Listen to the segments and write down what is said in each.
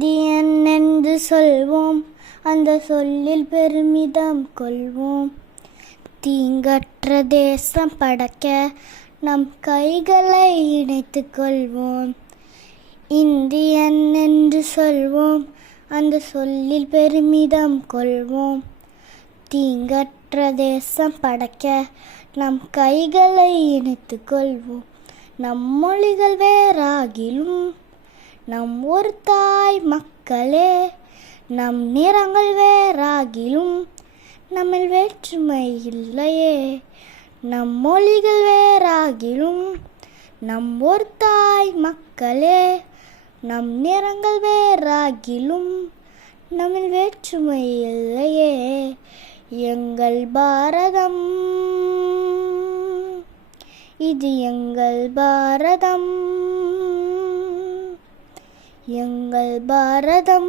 Indian என்று சொல்வோம், அந்த சொல்லில் பெருமிதம் கொள்வோம். தீங்கற்ற தேசம் படைக்க நம் கைகளை இணைத்துக் கொள்வோம். இந்தியன் என்று சொல்வோம், அந்த சொல்லில் பெருமிதம் கொள்வோம். தீங்கற்ற தேசம் படைக்க நம் கைகளை இணைத்துக் கொள்வோம். நம் மொழிகள் வேறாகிலும் நம் ஒரு தாய் மக்களே, நம் நிறங்கள் வேறாகிலும் நம்மில் வேற்றுமை இல்லையே. நம் மொழிகள் வேறாகிலும் நம் ஒரு தாய் மக்களே, நம் நிறங்கள் வேறாகிலும் நம்மில் வேற்றுமை இல்லையே. எங்கள் பாரதம், இது எங்கள் பாரதம். எங்கள் பாரதம்,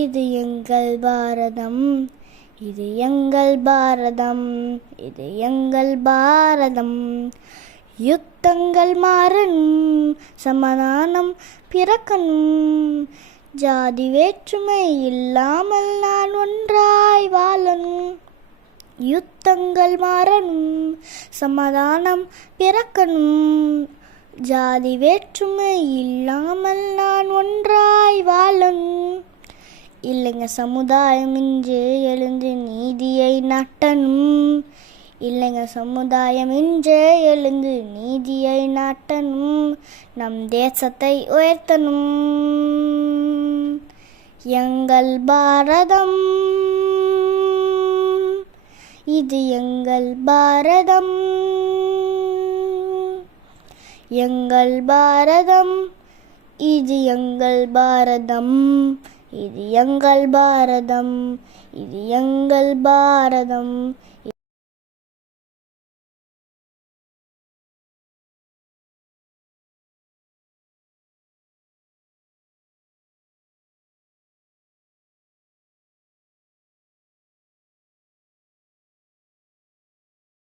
இது எங்கள் பாரதம். இது எங்கள் பாரதம், இது எங்கள் பாரதம். யுத்தங்கள் மாறணும், சமாதானம் பிறக்கணும். ஜாதி வேற்றுமை இல்லாமல் நான் ஒன்றாய் வாழணும். யுத்தங்கள் மாறணும், சமாதானம் பிறக்கணும். ஜாதி வேற்றுமை இல்லாமல் நான் ஒன்றாய் வாழணும். இல்லைங்க சமுதாயம் இன்று எழுந்து நீதியை நாட்டணும். இல்லைங்க சமுதாயம் இன்று எழுந்து நீதியை நாட்டணும். நம் தேசத்தை உயர்த்தணும். எங்கள் பாரதம், இது எங்கள் பாரதம். எங்கள் பாரதம், இது எங்கள் பாரதம். இது எங்கள் பாரதம், இது எங்கள் பாரதம்.